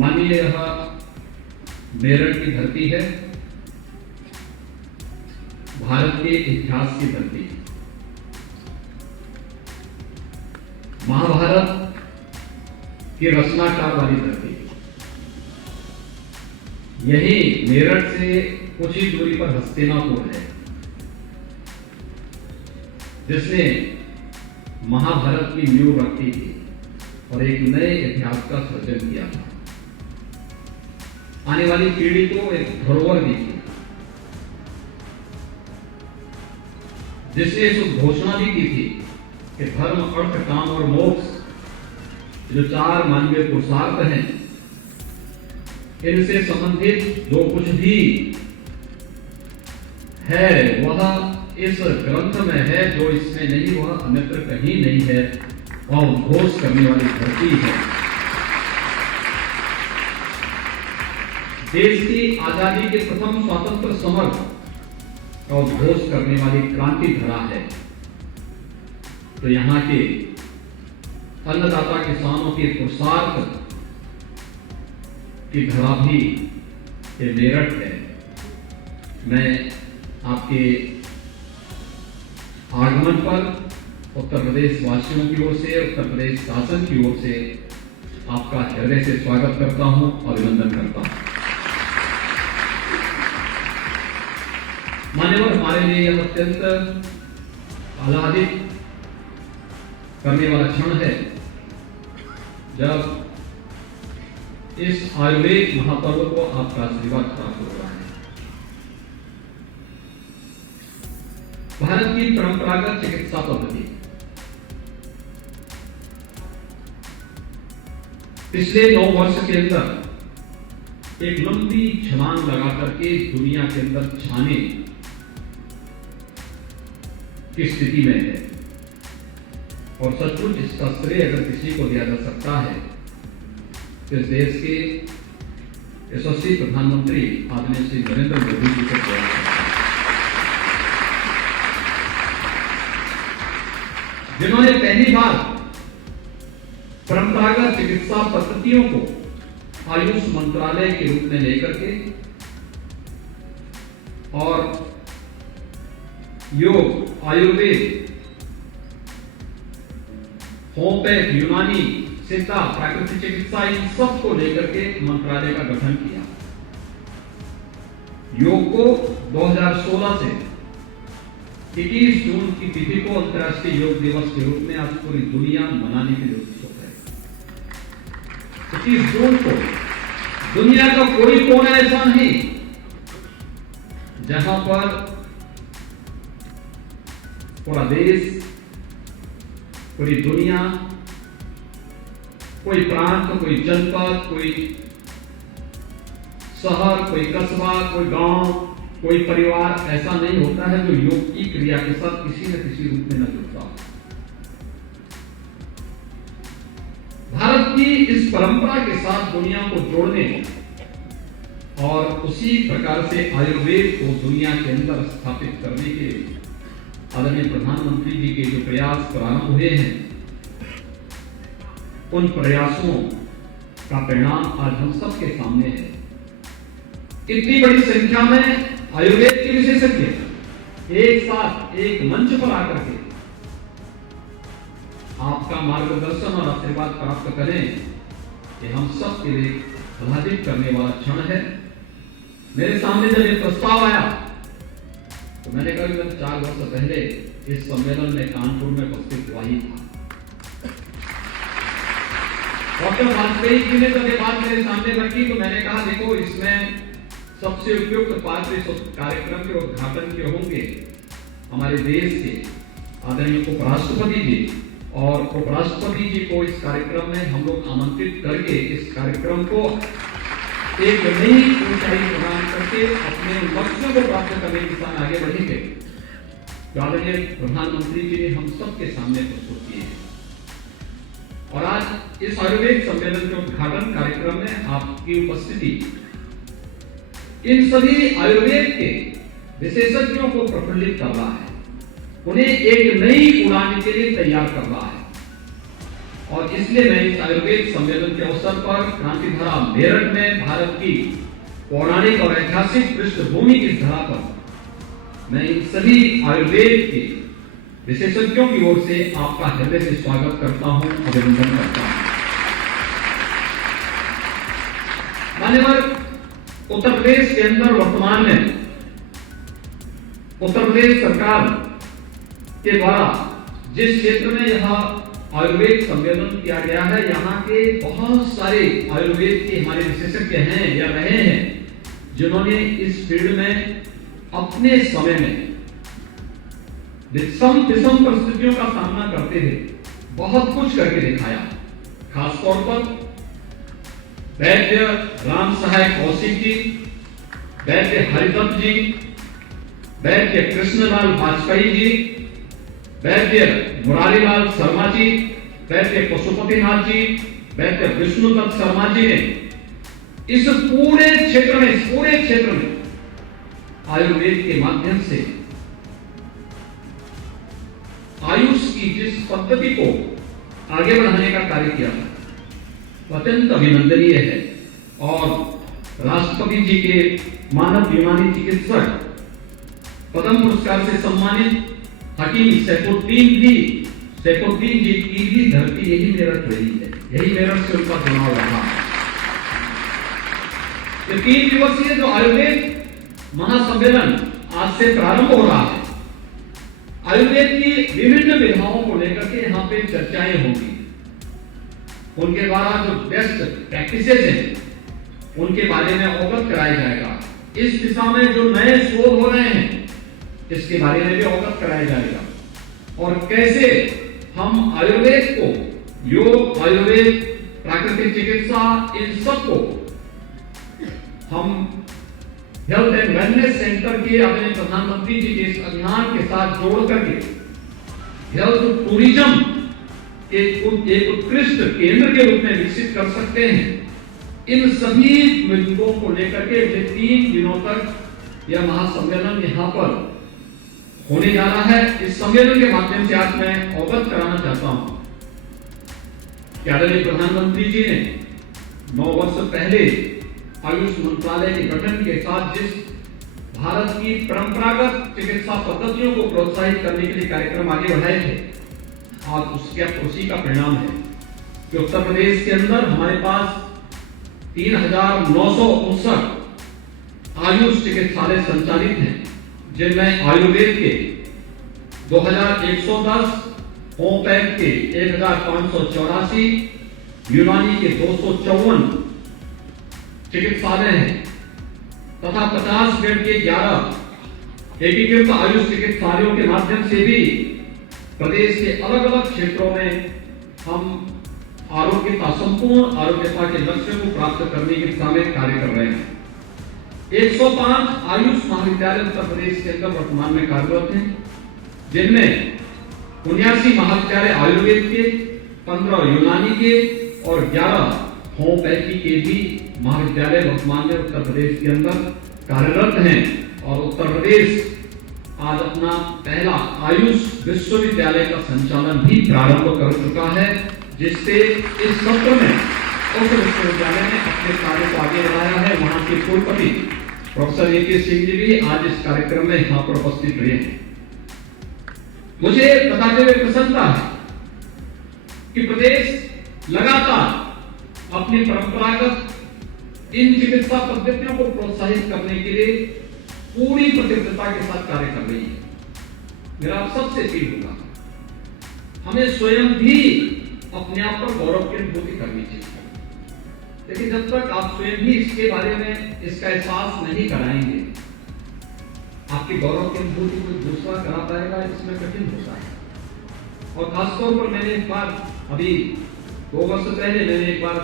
मानिए यह मेरठ की धरती है, भारत के इतिहास की धरती, महाभारत की रचनाकार वाली धरती। यही मेरठ से कुछ ही दूरी पर हस्तिनापुर है, जिसने महाभारत की नींव रखी थी और एक नए इतिहास का सृजन किया था। आने वाली पीढ़ी को एक धरोहर दी थी, जिसने इस घोषणा भी की थी कि धर्म, अर्थ, काम और मोक्ष जो चार मानवीय पुरुषार्थ हैं, इनसे संबंधित जो कुछ भी है वह इस ग्रंथ में है, जो इसमें नहीं वह अन्यत्र कहीं नहीं है, और उद्घोष करने वाली धरती है। देश की आजादी के प्रथम स्वतंत्र समर का उद्घोष करने वाली क्रांति धरा है। तो यहाँ के अन्नदाता किसानों के पुरुषार्थ की धरा भी ये मेरठ है। मैं आपके आगमन पर उत्तर प्रदेश वासियों की ओर से, उत्तर प्रदेश शासन की ओर से आपका हृदय से स्वागत करता हूं, अभिनंदन करता हूं। मान्यवर, हमारे लिए यह अत्यंत आह्लादित करने वाला क्षण है जब इस आयुर्वेद महापर्व को आपका आशीर्वाद प्राप्त हो रहा है। भारत की परंपरागत चिकित्सा पद्धति पिछले 9 वर्ष के अंदर एक लंबी छलांग लगा करके दुनिया के अंदर छाने की स्थिति में है, और सचमुच इसका श्रेय अगर किसी को दिया जा सकता है तो इस देश के यशस्वी प्रधानमंत्री आदरणीय श्री नरेंद्र मोदी जी को दिया जा सकता है, जिन्होंने पहली बार परंपरागत चिकित्सा पद्धतियों को आयुष मंत्रालय के रूप में लेकर के और योग, आयुर्वेद, होम्योपैथ, यूनानी, सिद्धा, प्राकृतिक चिकित्सा, इन सब को लेकर के मंत्रालय का गठन किया। योग को 2016 से 21 जून की तिथि को अंतर्राष्ट्रीय योग दिवस के रूप में आज पूरी दुनिया मनाने के लिए उत्सुक है। 21 जून को दुनिया का कोई कोना ऐसा नहीं जहां पर पूरा देश, पूरी दुनिया, कोई प्रांत, कोई जनपद, कोई शहर, कोई कस्बा, कोई गांव, कोई परिवार ऐसा नहीं होता है जो योग की क्रिया के साथ किसी न किसी रूप में न जुड़ता हो। भारत की इस परंपरा के साथ दुनिया को जोड़ने और उसी प्रकार से आयुर्वेद को दुनिया के अंदर स्थापित करने के आदरणीय प्रधानमंत्री जी के जो प्रयास प्रारंभ हुए हैं, उन प्रयासों का परिणाम आज हम सबके सामने है। इतनी बड़ी संख्या में आयुर्वेद के विशेषज्ञ एक साथ एक मंच पर आकर के आपका मार्गदर्शन और आशीर्वाद प्राप्त करें, ये हम सब के लिए आह्लादित करने वाला क्षण है। मेरे सामने जब ये प्रस्ताव आया तो मैंने करीबन 4 वर्ष पहले इस सम्मेलन में कानपुर में उपस्थित हुआ ही था। डॉक्टर वाजपेयी जी ने जब ये बात मेरे सामने रखी तो मैंने कहा, देखो, इसमें सबसे उपयुक्त पात्र इस कार्यक्रम के उद्घाटन के होंगे हमारे देश के आदरणीय उपराष्ट्रपति जी, और उपराष्ट्रपति जी को इस कार्यक्रम में हम लोग आमंत्रित करके इस कार्यक्रम को एक नई ऊंचाई प्रदान करके अपने लक्ष्यों को प्राप्त करने की दिशा में आगे बढ़ेंगे। आदरणीय प्रधानमंत्री जी ने हम सबके सामने प्रस्तुत किए हैं, और आज इस आयुर्वेद सम्मेलन के उद्घाटन कार्यक्रम में आपकी उपस्थिति इन सभी आयुर्वेद के विशेषज्ञों को प्रफुल्लित कर रहा है, उन्हें एक नई उड़ान के लिए तैयार कर रहा है। और इसलिए मैं इस आयुर्वेद सम्मेलन के अवसर पर क्रांतिधारा मेरठ में भारत की पौराणिक और ऐतिहासिक पृष्ठभूमि की धरा पर मैं इन सभी आयुर्वेद के विशेषज्ञों की ओर से आपका हृदय से स्वागत करता हूं, अभिनंदन करता हूं। मान्यवर, उत्तर प्रदेश के अंदर वर्तमान में उत्तर प्रदेश सरकार के द्वारा जिस क्षेत्र में यह आयुर्वेद सम्मेलन किया गया है, यहाँ के बहुत सारे आयुर्वेद के हमारे विशेषज्ञ हैं या रहे हैं जिन्होंने इस फील्ड में अपने समय में विषम परिस्थितियों का सामना करते हुए बहुत कुछ करके दिखाया। खासतौर पर वैद्य राम सहाय कौशिक जी, वैद्य हरिदत्त जी, वैद्य कृष्णलाल वाजपेयी जी, वैद्य मुरारीलाल शर्मा जी, वैद्य पशुपतिनाथ जी, वैद्य विष्णुदत्त शर्मा जी ने इस पूरे क्षेत्र में आयुर्वेद के माध्यम से आयुष की जिस पद्धति को आगे बढ़ाने का कार्य किया था अत्यंत अभिनंदनीय है। और राष्ट्रपति जी के मानव यूनानी चिकित्सक पद्म पुरस्कार से सम्मानित हकीम सैफुद्दीन जी की भी धरती यही मेरठ रही है, यही मेरठ से उनका चुनाव रहा। 3 दिवसीय जो आयुर्वेद महासम्मेलन आज से प्रारंभ हो रहा है, आयुर्वेद की विभिन्न विधाओं को लेकर के यहाँ पे चर्चाएं होंगी। उनके द्वारा जो बेस्ट प्रैक्टिसेस हैं उनके बारे में अवगत कराया जाएगा। इस दिशा में जो नए शोध हो रहे हैं इसके बारे में भी अवगत कराया जाएगा। और कैसे हम आयुर्वेद को, योग, आयुर्वेद, प्राकृतिक चिकित्सा, इन सबको हम हेल्थ एंड वेलनेस सेंटर के अपने प्रधानमंत्री जी के इस अभियान के साथ जोड़ करके हेल्थ टूरिज्म एक उत्कृष्ट केंद्र के रूप में विकसित कर सकते हैं। इन सभी मुद्दों को लेकर के 3 दिनों तक यह महासम्मेलन यहाँ पर होने जा रहा है। इस सम्मेलन के माध्यम से आज मैं अवगत कराना चाहता हूं कि आदरणीय प्रधानमंत्री जी ने 9 वर्ष पहले आयुष मंत्रालय के गठन के साथ जिस भारत की परंपरागत चिकित्सा पद्धतियों को प्रोत्साहित करने के लिए कार्यक्रम आगे बढ़ाए थे, आज उसी का परिणाम है कि उत्तर प्रदेश के अंदर हमारे पास 3,959 आयुष चिकित्सालय संचालित हैं, जिनमें आयुर्वेद के 2,110, होम्योपैथ के 1,584, यूनानी के 254 चिकित्सालय हैं तथा 50 बेड के 11 एकीकृत आयुष चिकित्सालयों के माध्यम से भी प्रदेश के अलग अलग क्षेत्रों में हम आरोग्यता, संपूर्ण आरोग्यता के लक्ष्य को प्राप्त करने की दिशा में कार्य कर रहे हैं। 105 आयुष महाविद्यालय उत्तर प्रदेश के अंदर वर्तमान में कार्यरत हैं, जिनमें 79 महाविद्यालय आयुर्वेद के, 15 यूनानी के और 11 होम्योपैथी के भी महाविद्यालय वर्तमान में उत्तर प्रदेश के अंदर कार्यरत हैं। और उत्तर प्रदेश आज अपना पहला आयुष विश्वविद्यालय का संचालन भी प्रारंभ कर चुका है, जिससे इस सत्र में उस विश्वविद्यालय ने अपने कार्य को आगे बढ़ाया है। वहां के कुलपति प्रोफेसर ए.के. सिंह जी भी आज इस कार्यक्रम में यहाँ पर उपस्थित रहे हैं। मुझे बताते हुए प्रसन्नता है कि प्रदेश लगातार अपनी परंपरागत इन चिकित्सा पद्धतियों को प्रोत्साहित करने के लिए पूरी प्रतिबद्धता के साथ कार्य कर रही है। मेरा आप सबसे अपील होगा, हमें स्वयं भी अपने आप पर गौरव की अनुभूति करनी चाहिए। लेकिन जब तक आप स्वयं भी इसके बारे में इसका एहसास नहीं कराएंगे, आपकी गौरव की अनुभूति कोई दूसरा करा पाएगा, इसमें कठिन होता है। और खासतौर पर मैंने एक बार अभी 2 वर्ष पहले मैंने एक बार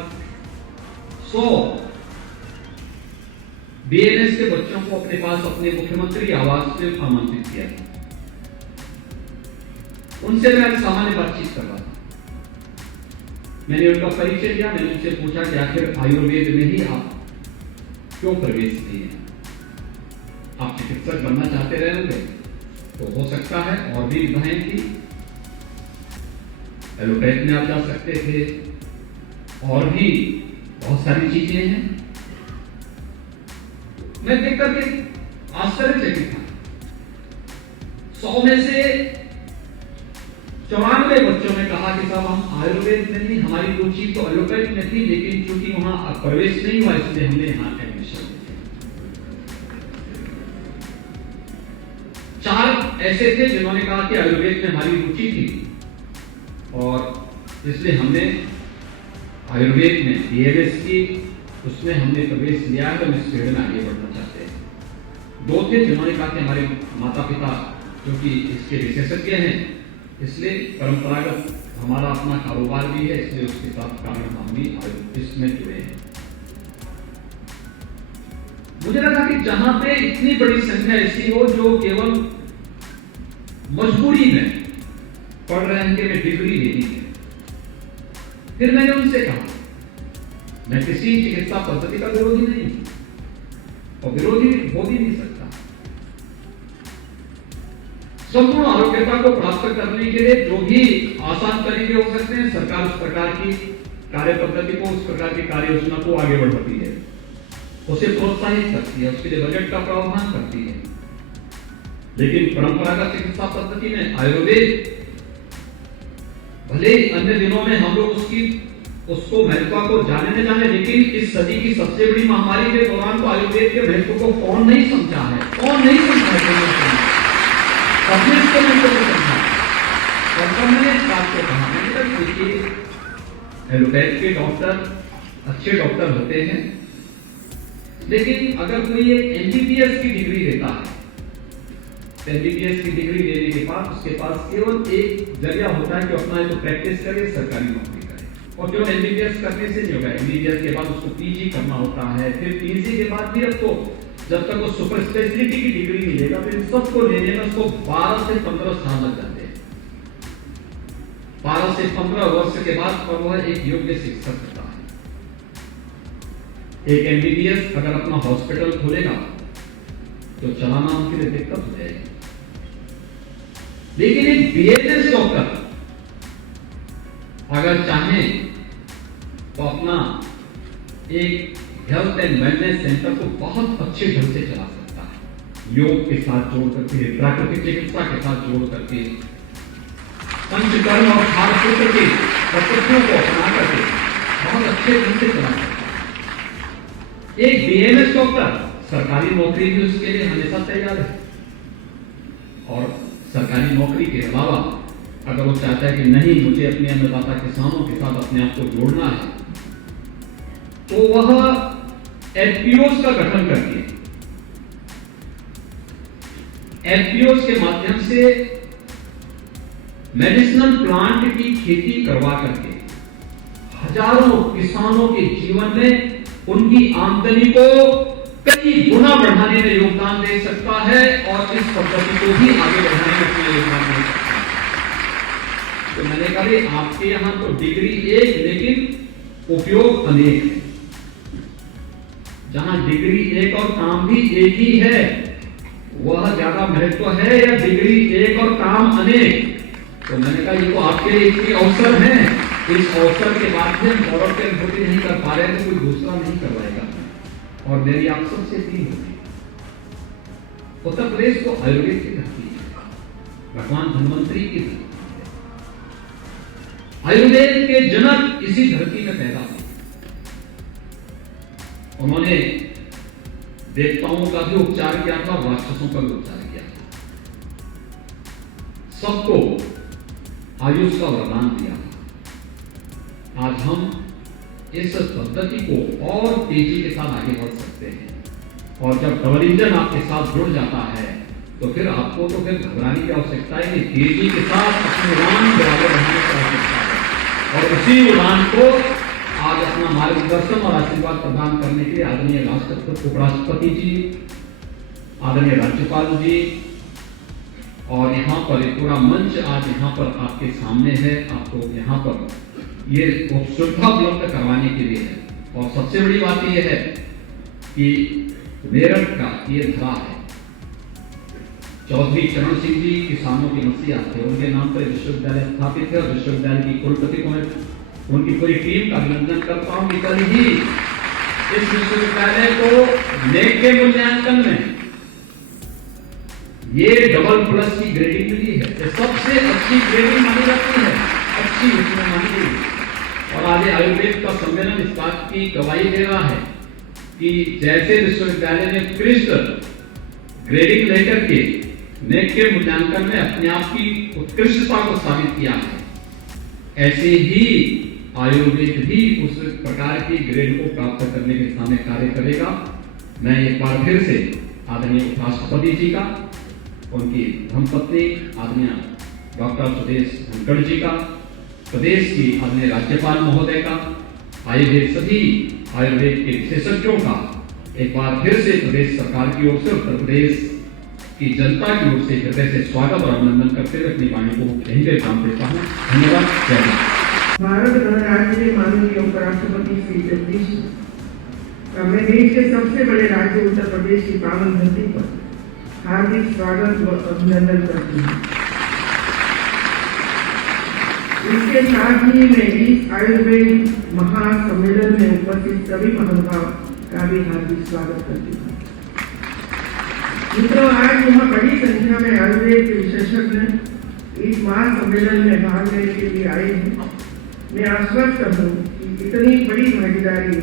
100 बीएनएस के बच्चों को अपने पास अपने मुख्यमंत्री आवास में आमंत्रित किया। उनसे मैं सामान्य बातचीत कर रहा था। मैंने उनका परिचय दिया, मैंने उनसे पूछा कि आखिर आयुर्वेद में ही आप क्यों प्रवेश किए? आप चिकित्सक बनना चाहते रहे होंगे तो हो सकता है और भी विधाएं थी। एलोपैथ में आप जा सकते थे, और भी बहुत सारी चीजें हैं। मैं देख करके आश्चर्यचकित था। 100 में से 94 बच्चों ने कहा कि साहब हम आयुर्वेद में नहीं, हमारी रुचि तो एलोपैथ में थी, लेकिन क्योंकि वहां प्रवेश नहीं हुआ इसलिए हमने यहां एडमिशन लिया। 4 ऐसे थे जिन्होंने कहा कि आयुर्वेद में हमारी रुचि थी और इसलिए हमने आयुर्वेद में BMS की, उसमें हमने प्रवेश लिया है, तो हम इस फील्ड में आगे बढ़ना चाहते हैं। 2 थे जिन्होंने कहा कि हमारे माता पिता क्योंकि इसके विशेषज्ञ हैं, इसलिए परंपरागत हमारा अपना कारोबार भी है, इसलिए उसके साथ कारण हम भी इसमें जुड़े हैं। मुझे लगा कि जहां पे इतनी बड़ी संख्या ऐसी हो जो केवल मजबूरी में पढ़ रहे हैं कि मैं डिग्री लेनी है, फिर मैंने उनसे कहा मैं किसी चिकित्सा पद्धति का विरोधी नहीं और विरोधी हो भी नहीं सकता। संपूर्ण आरोग्यता को प्राप्त करने के लिए जो भी आसान तरीके हो सकते हैं, सरकार उस प्रकार की कार्य पद्धति को, उस प्रकार की कार्य योजना को आगे बढ़ाती है, उसे प्रोत्साहित करती है, उसके लिए बजट का प्रावधान करती है। लेकिन परंपरागत चिकित्सा पद्धति में आयुर्वेद, भले अन्य दिनों में हम लोग उसको महत्व को जाने न जाने, लेकिन इस सदी की सबसे बड़ी महामारी के दौरान तो आयुर्वेद के महत्व को कौन नहीं समझा है, कौन नहीं समझा है, सबने इसके महत्व को समझा। और तब मैंने इस बात को कहा, मैंने कहा देखिए एलोपैथ के डॉक्टर अच्छे डॉक्टर होते हैं, लेकिन अगर कोई एक MBBS की डिग्री लेता है, MBBS की डिग्री लेने के बाद उसके पास केवल एक जरिया होता है कि अपना जो प्रैक्टिस करे, सरकारी नौकरी करे। और केवल MBBS करने से नहीं होगा, MBBS के बाद उसको PG करना होता है, फिर PG के बाद भी अब तो जब तक वो सुपर स्पेशलिटी की डिग्री नहीं लेगा, तो इन सबको लेने में उसको 12 से 15 साल लग जाते हैं। 12 से 15 वर्ष के बाद पर वह एक योग्य शिक्षक होता है। एक MBBS अगर अपना हॉस्पिटल खोलेगा तो चलाना उनके लिए दिक्कत हो जाएगी, लेकिन एक BMS डॉक्टर अगर चाहे तो अपना एक हेल्थ एंड वेलनेस सेंटर को बहुत अच्छे ढंग से चला सकता है, योग के साथ जोड़ करके, प्राकृतिक चिकित्सा के साथ जोड़ करके, पंचकर्म और खाद्य के पद्धतियों को अपना करके बहुत अच्छे ढंग से चला सकता है। एक BMS डॉक्टर सरकारी नौकरी भी उसके लिए हमेशा तैयार है, और सरकारी नौकरी के अलावा अगर वो चाहता है कि नहीं मुझे अपने अन्नदाता किसानों के साथ अपने आप को जोड़ना है, तो वह FPOs का गठन करके, FPOs के माध्यम से मेडिसिनल प्लांट की खेती करवा करके हजारों किसानों के जीवन में उनकी आमदनी को कई गुना बढ़ाने में योगदान दे सकता है, और इस पद्धति को भी आगे बढ़ाने में अपना योगदान दे सकता है। तो मैंने कहा आपके यहां तो डिग्री एक, लेकिन उपयोग अनेक है। जहां डिग्री एक और काम भी एक ही है, वह ज्यादा महत्व है या डिग्री एक और काम अनेक? तो मैंने कहा ये तो आपके लिए इतनी अवसर है, इस अवसर के माध्यम गौरव की अनुभूति नहीं कर पा रहे तो कोई दूसरा नहीं करवाएगा। और मेरी आप सबसे अपील होगी, उत्तर प्रदेश को आयुर्वेद की धरती है, भगवान धन्वंतरी की धरती है, आयुर्वेद के जनक इसी धरती में पैदा हुए। उन्होंने देवताओं का भी उपचार किया था, राक्षसों का भी उपचार किया था, सबको आयुष का वरदान दिया था। आज हम इस पद्धति को और तेजी के साथ आगे बढ़ सकते हैं, और जब डबल इंजन आपके साथ जुड़ जाता है तो फिर आपको तो फिर घबराने की आवश्यकता ही नहीं, तेजी के साथ अपनी उड़ान को आगे बढ़ाने की आवश्यकता है। और उसी उड़ान को आज अपना मार्गदर्शन और आशीर्वाद प्रदान करने के लिए आदरणीय उपराष्ट्रपति जी, आदरणीय राज्यपाल जी, और यहाँ पर एक पूरा मंच आज यहाँ पर आपके सामने है, आपको यहाँ पर ये सुविधा उपलब्ध करवाने के लिए है। और सबसे बड़ी बात यह है कि मेरठ का ये धरा है, चौधरी चरण सिंह जी किसानों के मसीहा थे, उनके नाम पर विश्वविद्यालय स्थापित है और विश्वविद्यालय की कुलपति को मैं उनकी पूरी टीम का अभिनंदन करता हूं कि कल ही इस विश्वविद्यालय को नेक के मूल्यांकन में ये AA+ की ग्रेडिंग मिली है। ये सबसे अच्छी ग्रेडिंग मानी जाती है, अच्छी उसमें मानी गई। और आज आयुर्वेद का सम्मेलन इस बात की गवाही दे रहा है कि जैसे विश्वविद्यालय ने उत्कृष्ट ग्रेडिंग लेकर के नेक के मूल्यांकन में अपने आप की उत्कृष्टता को साबित किया है, ऐसे ही आयुर्वेद भी उस प्रकार की ग्रेड को प्राप्त करने के सामने कार्य करेगा। मैं एक बार फिर से आदरणीय उपराष्ट्रपति जी का, उनकी धर्मपत्नी आदरणीय डॉक्टर सुदेश धनखड़ जी का, प्रदेश की आदरणीय राज्यपाल महोदय का, सभी आयुर्वेद के विशेषज्ञों का एक बार फिर से प्रदेश सरकार की ओर से, उत्तर प्रदेश की जनता की ओर से हृदय से स्वागत और अभिनंदन करते हुए अपनी वाणी को यहीं पे विराम देता हूँ। धन्यवाद। जय हिंद। भारत गणराज्य के माननीय उपराष्ट्रपति श्री जगदीश का मैं देश के सबसे बड़े राज्य उत्तर प्रदेश की पावन धरती पर हार्दिक स्वागत व अभिनंदन करती हूँ। इसके साथ ही मैं इस आयुर्वेद महासम्मेलन में उपस्थित सभी महानुभाव का भी हार्दिक स्वागत करती हूँ। मित्रों, आज यहाँ बड़ी संख्या में आयुर्वेद के विशेषज्ञ इस महासम्मेलन में भाग लेने के लिए आए हैं। मैं आश्वस्त हूँ कि इतनी बड़ी भागीदारी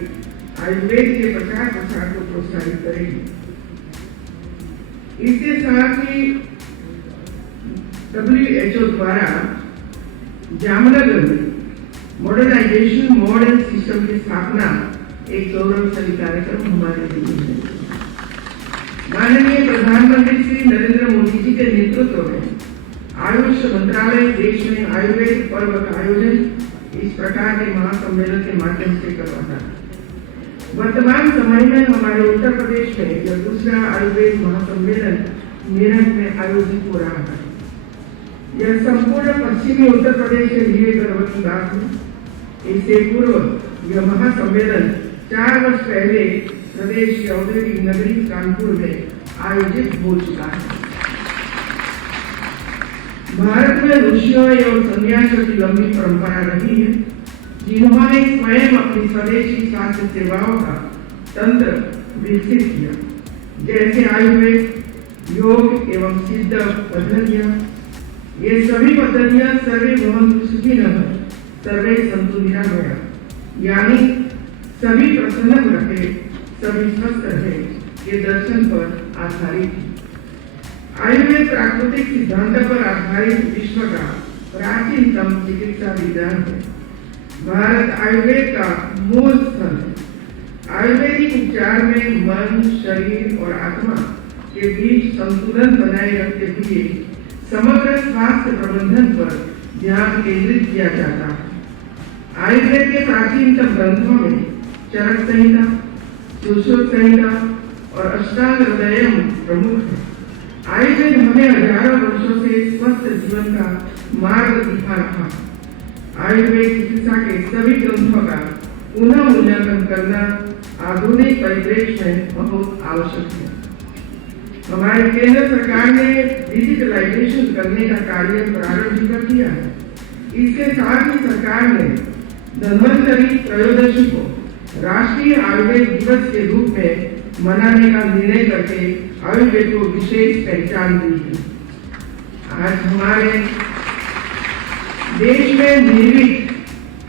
आयुर्वेद के प्रचार प्रसार को प्रोत्साहित करेगी। इसके साथ ही WHO द्वारा जामनगर में मॉडर्नाइजेशन मॉडर्न सिस्टम की स्थापना एक गौरवशाली कार्यक्रम हमारे लिए है। माननीय प्रधानमंत्री श्री नरेंद्र मोदी जी के नेतृत्व में आयुष मंत्रालय देश में आयुर्वेद पर्व का आयोजन इस प्रकार के महासम्मेलन के माध्यम से करवाता है। वर्तमान समय में हमारे उत्तर प्रदेश में यह दूसरा आयुर्वेद महासम्मेलन मेरठ में आयोजित हो रहा है। यह संपूर्ण पश्चिमी उत्तर प्रदेश के लिए गर्व की बात है। इससे पूर्व यह महासम्मेलन 4 वर्ष पहले प्रदेश की औद्योगिक नगरी कानपुर में आयोजित हो चुका है। भारत में ऋषियों एवं सन्यासियों की लंबी परंपरा रही है, जिन्होंने स्वयं अपनी स्वदेशी स्वास्थ्य सेवाओं का तंत्र विकसित किया, जैसे आयुर्वेद, योग एवं सिद्ध पद्धतियां। ये सभी पद्धतियां सर्वे भवन्तु सुखिनः सर्वे सन्तु निरामया, यानी सभी प्रसन्न रहे, सभी स्वस्थ रहे, के दर्शन पर आधारित है। आयुर्वेद प्राकृतिक सिद्धांत पर आधारित विश्व का प्राचीनतम चिकित्सा विज्ञान है। भारत आयुर्वेद का मूल स्थल है। आयुर्वेदिक उपचार में मन, शरीर और आत्मा के बीच संतुलन बनाए रखते हुए समग्र स्वास्थ्य प्रबंधन पर ध्यान केंद्रित किया जाता है। आयुर्वेद के प्राचीनतम ग्रंथों में चरक संहिता, सुश्रुत संहिता और अष्टांग हृदयम प्रमुख है। आयुर्वेद हमें हजारों वर्षों से स्वस्थ जीवन का मार्ग दिखा रहा है। आयुर्वेद चिकित्सा के सभी ग्रंथों का पुनः मूल्यांकन करना आधुनिक परिप्रेक्ष्य में बहुत आवश्यक है। हमारी केंद्र सरकार ने डिजिटलाइजेशन करने का कार्य प्रारंभ कर दिया है। इसके साथ ही सरकार ने धन्वंतरी त्रयोदशी को राष्ट्रीय आयुर्वेद दिवस के रूप में मनाने का निर्णय करके आयुर्वेद को विशेष पहचान दी है। आज हमारे देश में निर्मित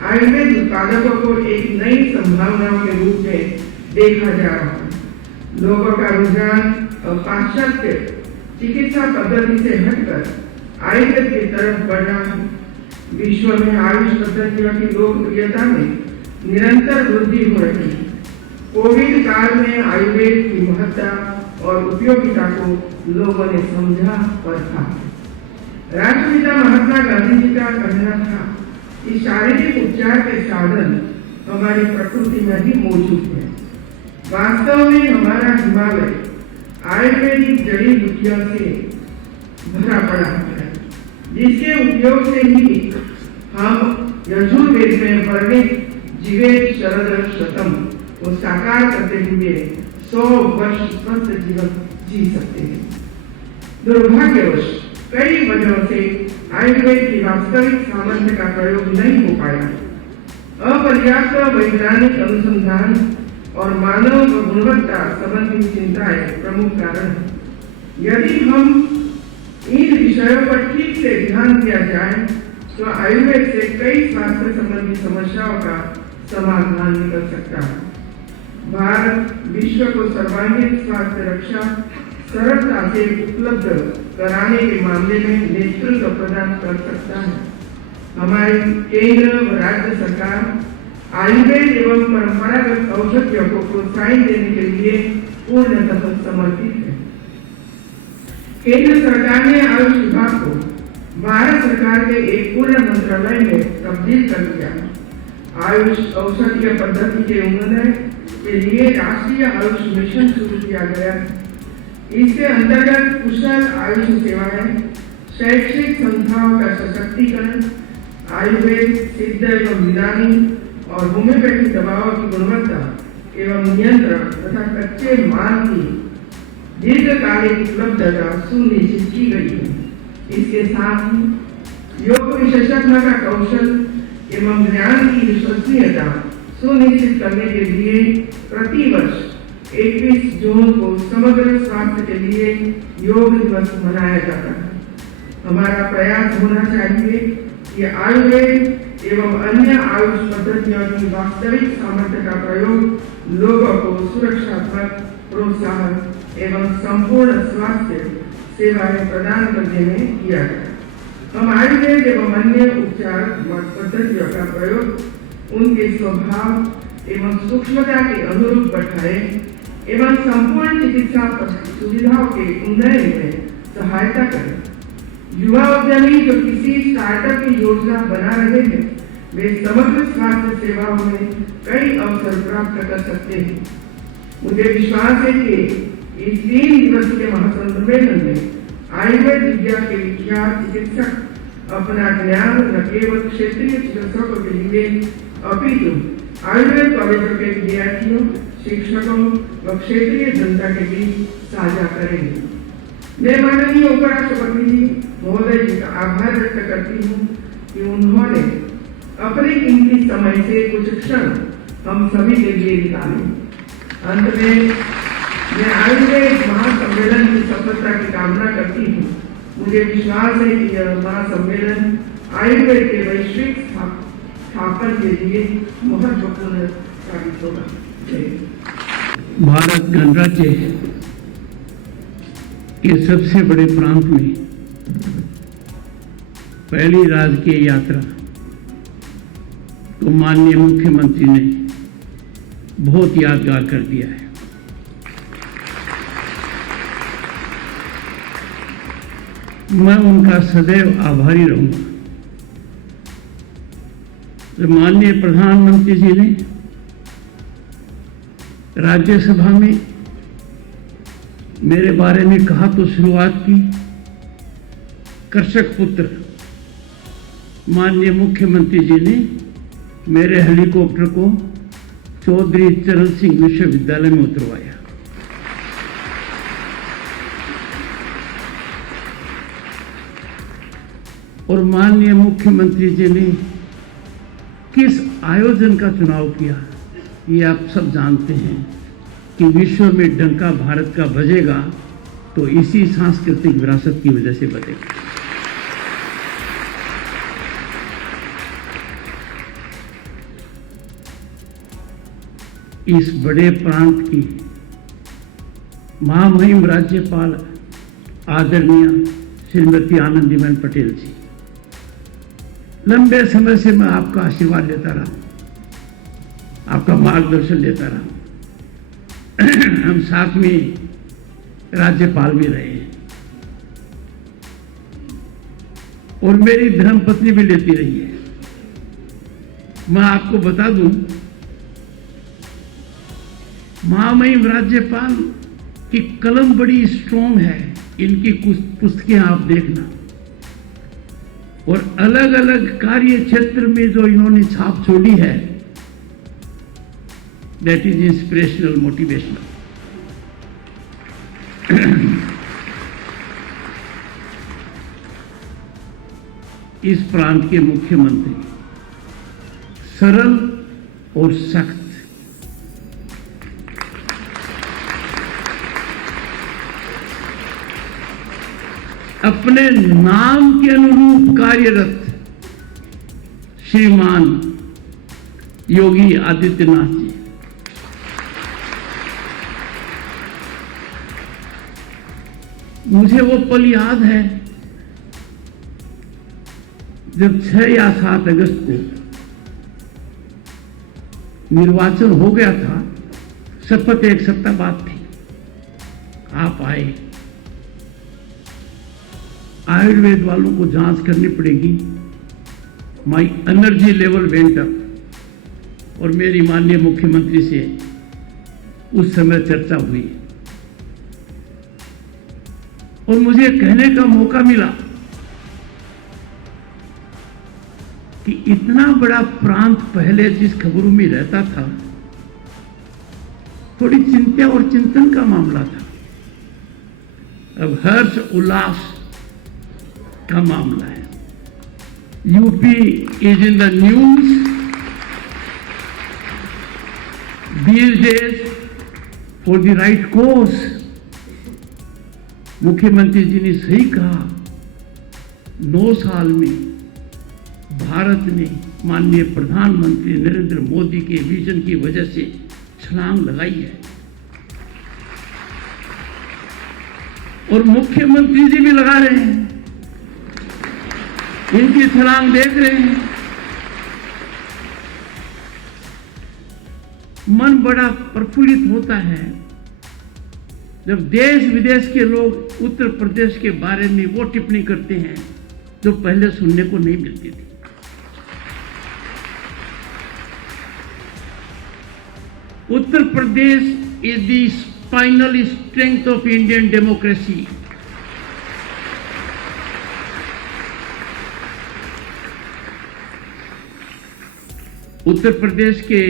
आयुर्वेद उत्पादकों को एक नई संभावनाओं के रूप में देखा जा रहा है। लोगों का रुझान पाश्चात्य चिकित्सा पद्धति से हटकर आयुर्वेद की तरफ बढ़ रहा है। विश्व में आयुष पद्धतियों की लोकप्रियता में निरंतर वृद्धि हो रही है। कोविड काल में आयुर्वेद की महत्ता और उपयोगिता को लोगों ने समझा परखा। राष्ट्रपिता महात्मा गांधी जी का कहना था कि शारीरिक उपचार के साधन हमारी प्रकृति में ही मौजूद है। वास्तव में हमारा हिमालय आयुर्वेदिक जड़ी बूटियों से भरा पड़ा है, जिसके उपयोग से ही हम यजुर्वेद में वर्णित जीवेत शरद शतम को साकार करते हुए 100 वर्ष स्वस्थ जीवन जी सकते हैं। दुर्भाग्यवश कई वजहों से आयुर्वेद की वास्तविक सामर्थ्य का प्रयोग नहीं हो पाया। अपर्याप्त वैज्ञानिक अनुसंधान और मानव गुणवत्ता संबंधी चिंताएं प्रमुख कारण हैं। यदि हम इन विषयों पर ठीक से ध्यान दिया जाए तो आयुर्वेद से कई स्वास्थ्य संबंधी समस्याओं का समाधान निकल सकता है। भारत विश्व को सर्वांगीण स्वास्थ्य रक्षा सरलता से उपलब्ध कराने के मामले में नेतृत्व प्रदान कर सकता है। हमारी केंद्र व राज्य सरकार आयुर्वेद एवं परंपरागत औषधियों को प्रोत्साहन देने के लिए पूर्णतः समर्पित है। केंद्र सरकार ने आयुष विभाग को भारत सरकार के एक पूर्ण मंत्रालय में तब्दील कर दिया है। आयुष औषधीय पद्धति के उन्नयन के लिए राष्ट्रीय आयुष मिशन शुरू किया गया है। इसके अंतर्गत कुशल आयुष सेवाएं, शैक्षिक संस्थाओं का सशक्तिकरण, आयुर्वेद, सिद्ध एवं यूनानी और होम्योपैथिक दवाओं की गुणवत्ता एवं नियंत्रण तथा कच्चे माल की दीर्घकालिक उपलब्धता सुनिश्चित की गई है। इसके साथ ही योग विशेषज्ञ का कौशल एवं ज्ञान की विश्वसनीयता सुनिश्चित करने के लिए प्रतिवर्ष 21 जून को समग्र स्वास्थ्य के लिए योग दिवस मनाया जाता है। हमारा प्रयास होना चाहिए कि आयुर्वेद एवं अन्य आयुष पद्धतियों की वास्तविक सामर्थ्य का प्रयोग लोगों को सुरक्षात्मक प्रोत्साहन एवं संपूर्ण स्वास्थ्य सेवाएं प्रदान करने में किया जाए। हम आयुर्वेद एवं अन्य उपचार पद्धतियों का प्रयोग उनके स्वभाव एवं सूक्ष्मता के अनुरूप बढ़ाए एवं संपूर्ण चिकित्सा सुविधाओं के उन्नयन में सहायता करें। युवा उद्यमी जो किसी स्टार्टअप की योजना बना रहे हैं, वे समग्र स्वास्थ्य सेवाओं में कई अवसर प्राप्त कर सकते हैं। मुझे विश्वास है कि इस 3 दिवसीय महासम्मेलन में आयुर्वेद विद्या के विख्यात चिकित्सक अपना ज्ञान न केवल क्षेत्रीय चिकित्सकों के लिए अपितु आयुर्वेद कॉलेजों के विद्यार्थियों, शिक्षकों व क्षेत्रीय जनता के बीच साझा करेंगे। मैं माननीय उपराष्ट्रपति जी महोदय जी का आभार व्यक्त करती हूँ कि उन्होंने अपने कीमती समय से कुछ क्षण हम सभी के लिए निकाले। अंत में मैं आयुर्वेद महासम्मेलन की सफलता की कामना करती हूँ। मुझे विश्वास है कि यह महासम्मेलन आयुर्वेद के वैश्विक स्थापन के लिए महत्वपूर्ण साबित होगा। भारत गणराज्य के सबसे बड़े प्रांत में पहली राजकीय यात्रा को माननीय मुख्यमंत्री ने बहुत यादगार कर दिया है। मैं उनका सदैव आभारी रहूंगा। तो माननीय प्रधानमंत्री जी ने राज्यसभा में मेरे बारे में कहा तो शुरुआत की कृषक पुत्र माननीय मुख्यमंत्री जी ने मेरे हेलीकॉप्टर को चौधरी चरण सिंह विश्वविद्यालय में उतरवाया। और माननीय मुख्यमंत्री जी ने किस आयोजन का चुनाव किया, ये आप सब जानते हैं कि विश्व में डंका भारत का बजेगा तो इसी सांस्कृतिक विरासत की वजह से बजेगा। इस बड़े प्रांत की महामहिम राज्यपाल आदरणीय श्रीमती आनंदीबेन पटेल जी, लंबे समय से मैं आपका आशीर्वाद लेता रहा, आपका मार्गदर्शन लेता रहा। हम साथ में राज्यपाल भी रहे हैं और मेरी धर्मपत्नी भी लेती रही है। मैं आपको बता दूं, महामहिम राज्यपाल की कलम बड़ी स्ट्रॉन्ग है। इनकी कुछ पुस्तकें आप देखना, और अलग अलग कार्य क्षेत्र में जो इन्होंने छाप छोड़ी है, दैट इज इंस्पिरेशनल, मोटिवेशनल। इस प्रांत के मुख्यमंत्री सरल और सख्त, अपने नाम के अनुरूप कार्यरत श्रीमान योगी आदित्यनाथ जी। मुझे वो पल याद है जब 6 या 7 अगस्त को निर्वाचन हो गया था, शपथ एक सप्ताह बाद थी, आप आए। आयुर्वेद वालों को जांच करनी पड़ेगी। My energy level went up और मेरी माननीय मुख्यमंत्री से उस समय चर्चा हुई और मुझे कहने का मौका मिला कि इतना बड़ा प्रांत पहले जिस खबरों में रहता था, थोड़ी चिंता और चिंतन का मामला था, अब हर्ष उल्लास का मामला है। UP is in the news these days for the right course. मुख्यमंत्री जी ने सही कहा, 9 साल में भारत ने माननीय प्रधानमंत्री नरेंद्र मोदी के विजन की वजह से छलांग लगाई है और मुख्यमंत्री जी भी लगा रहे हैं, इनकी छलांग देख रहे हैं। मन बड़ा प्रफुल्लित होता है जब देश विदेश के लोग उत्तर प्रदेश के बारे में वो टिप्पणी करते हैं जो पहले सुनने को नहीं मिलती थी। Uttar Pradesh is the spinal strength of Indian democracy. Uttar Pradesh के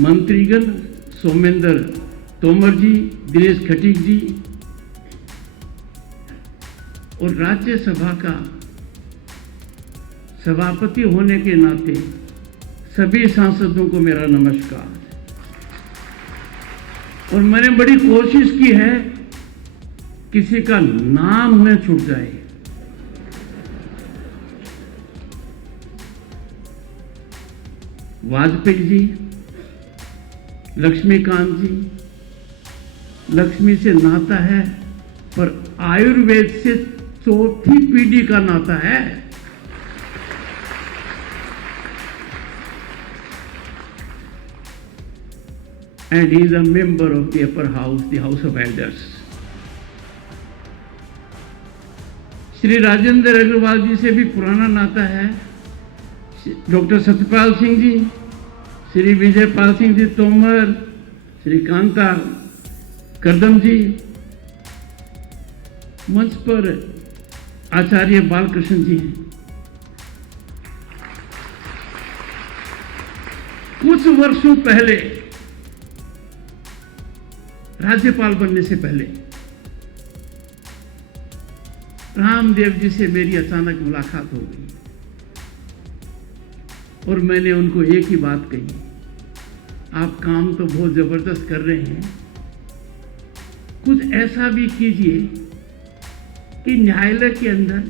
मंत्रीगण सोमेंद्र तोमर जी, दिनेश खटीक जी और राज्यसभा का सभापति होने के नाते सभी सांसदों को मेरा नमस्कार। और मैंने बड़ी कोशिश की है किसी का नाम न छूट जाए। वाजपेयी जी, लक्ष्मीकांत जी, लक्ष्मी से नाता है पर आयुर्वेद से 4थी पीढ़ी का नाता है। And he is a member of the upper house, the House of Elders. Shri Rajendra Agarwal जी से भी पुराना नाता है। डॉक्टर सत्यपाल सिंह जी, श्री विजयपाल सिंह जी तोमर, श्री कांता करदम जी, मंच पर आचार्य बालकृष्ण जी हैं। कुछ वर्षों पहले, राज्यपाल बनने से पहले, रामदेव जी से मेरी अचानक मुलाकात हो गई और मैंने उनको एक ही बात कही, आप काम तो बहुत जबरदस्त कर रहे हैं, कुछ ऐसा भी कीजिए कि न्यायालय के अंदर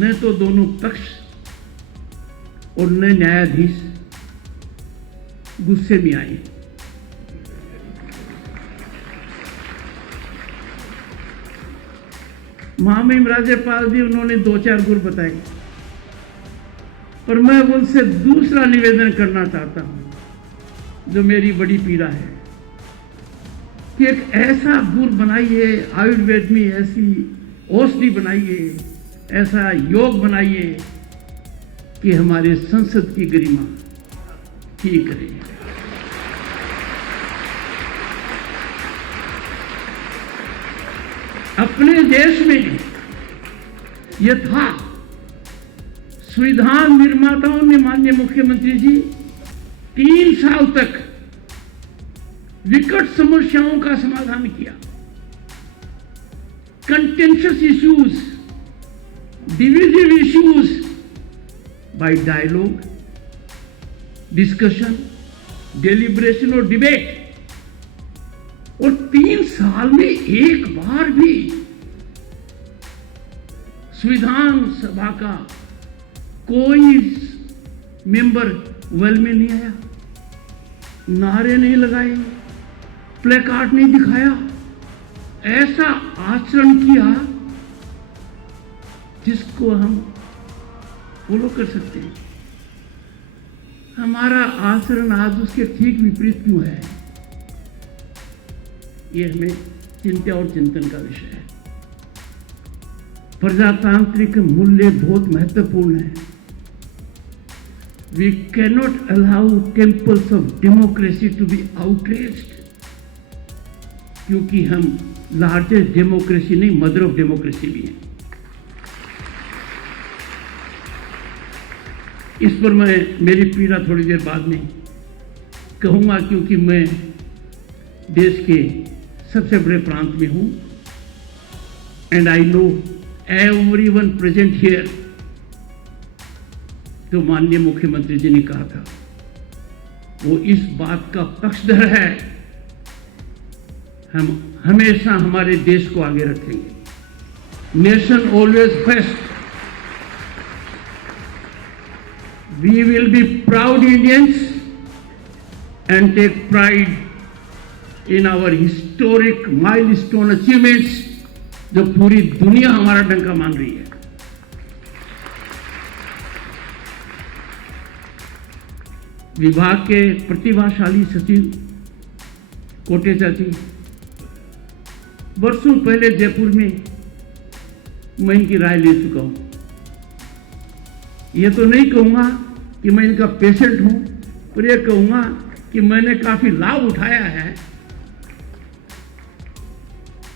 न तो दोनों पक्ष और न न्यायाधीश गुस्से में आए। महामहिम राज्यपाल जी उन्होंने 2-4 गुर बताए, पर मैं उनसे दूसरा निवेदन करना चाहता हूं जो मेरी बड़ी पीड़ा है कि एक ऐसा गुर बनाइए, आयुर्वेद में ऐसी औषधि बनाइए, ऐसा योग बनाइए कि हमारे संसद की गरिमा ठीक रहे। अपने देश में यथा संविधान निर्माताओं ने माननीय मुख्यमंत्री जी 3 साल तक विकट समस्याओं का समाधान किया, contentious issues divisive issues by dialogue, discussion, deliberation और debate। और 3 साल में एक बार भी संविधान सभा का कोई मेंबर वेल में नहीं आया, नारे नहीं लगाए, प्लेकार्ड नहीं दिखाया, ऐसा आचरण किया जिसको हम फॉलो कर सकते हैं। हमारा आचरण आज उसके ठीक विपरीत क्यों है, ये हमें चिंता और चिंतन का विषय है। प्रजातांत्रिक मूल्य बहुत महत्वपूर्ण है। We cannot allow temples of democracy to be outraged, क्योंकि हम लार्जेस्ट डेमोक्रेसी नहीं, मदर ऑफ डेमोक्रेसी भी हैं। इस पर मैं मेरी पीड़ा थोड़ी देर बाद में कहूंगा, क्योंकि मैं देश के सबसे बड़े प्रांत में हूं, and I know everyone present here. जो माननीय मुख्यमंत्री जी ने कहा था, वो इस बात का पक्षधर है। हम हमेशा हमारे देश को आगे रखेंगे। Nation always first. We will be proud Indians and take pride in our historic milestone achievements, जो पूरी दुनिया हमारा डंका मान रही है। विभाग के प्रतिभाशाली सचिव कोटेचा जी, वर्षों पहले जयपुर में मैं इनकी राय ले चुका हूं। यह तो नहीं कहूंगा कि मैं इनका पेशेंट हूं, पर यह कहूंगा कि मैंने काफी लाभ उठाया है।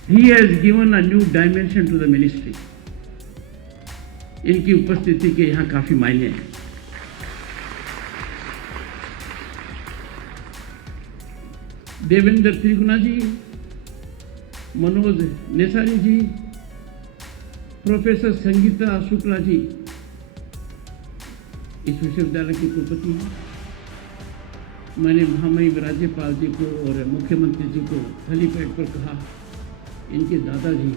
He has given a new dimension to the ministry. इनकी उपस्थिति के यहां काफी मायने हैं। देवेंद्र त्रिगुणा जी, मनोज नेसारी जी, प्रोफेसर संगीता शुक्ला जी इस विश्वविद्यालय की कुलपति हैं। मैंने महामहिम राज्यपाल जी को और मुख्यमंत्री जी को हेलीपैड पर कहा, इनके दादाजी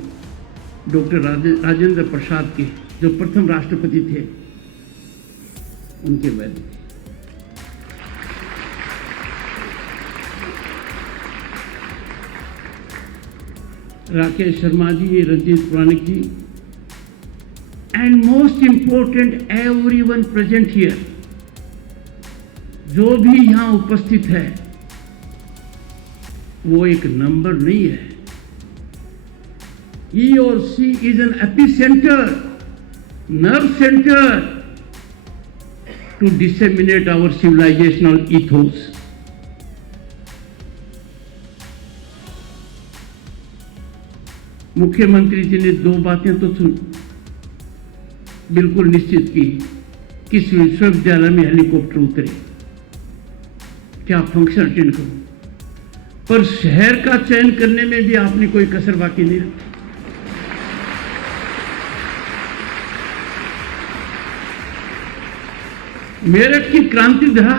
डॉक्टर राजेंद्र प्रसाद के, जो प्रथम राष्ट्रपति थे, उनके वैध थे। Rakesh Sharma ji, Ranjeet Puranik ji, and most important everyone present here, जो भी यहां उपस्थित है वो एक नंबर नहीं है। He or she is an epicenter, nerve center to disseminate our civilizational ethos. मुख्यमंत्री जी ने 2 बातें तो बिल्कुल निश्चित की कि इस विश्वविद्यालय में हेलीकॉप्टर उतरे, क्या फंक्शन अटेंड करूं, पर शहर का चयन करने में भी आपने कोई कसर बाकी नहीं रखी। मेरठ की क्रांति धरा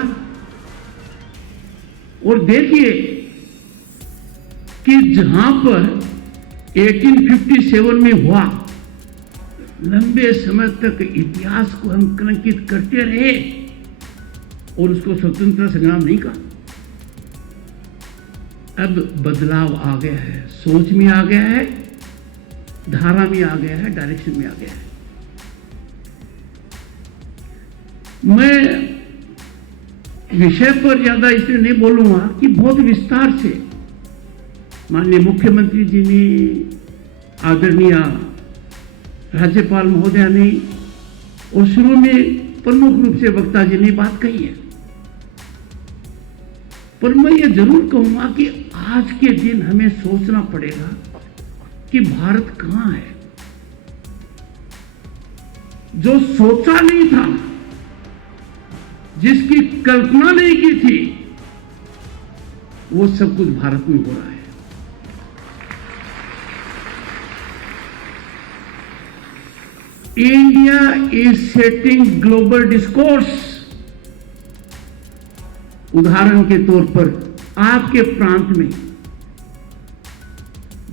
और देखिए कि जहां पर 1857 में हुआ, लंबे समय तक इतिहास को हम कलंकित करते रहे और उसको स्वतंत्रता संग्राम नहीं कहा। अब बदलाव आ गया है, सोच में आ गया है, धारा में आ गया है, डायरेक्शन में आ गया है। मैं विषय पर ज्यादा इसलिए नहीं बोलूंगा कि बहुत विस्तार से माननीय मुख्यमंत्री जी ने, आदरणीय राज्यपाल महोदया ने और शुरू में प्रमुख रूप से वक्ता जी ने बात कही है। पर मैं ये जरूर कहूंगा कि आज के दिन हमें सोचना पड़ेगा कि भारत कहां है। जो सोचा नहीं था, जिसकी कल्पना नहीं की थी, वो सब कुछ भारत में हो रहा है। India is setting global discourse. उदाहरण के तौर पर आपके प्रांत में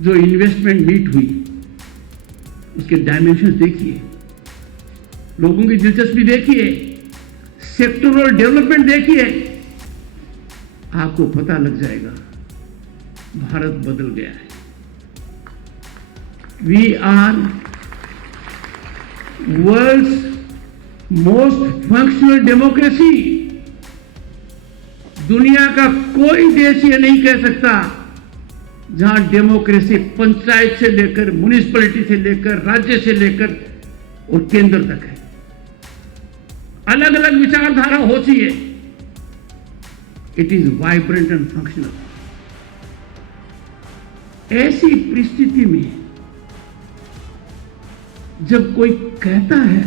जो इन्वेस्टमेंट मीट हुई, उसके डायमेंशंस देखिए, लोगों की दिलचस्पी देखिए, सेक्टोरल डेवलपमेंट देखिए, आपको पता लग जाएगा भारत बदल गया है। We are world's most functional democracy. दुनिया का कोई देश ये नहीं कह सकता जहां डेमोक्रेसी पंचायत से लेकर, म्युनिसिपैलिटी से लेकर, राज्य से लेकर और केंद्र तक है। अलग अलग विचारधारा होती है, it is vibrant and functional. ऐसी परिस्थिति में जब कोई कहता है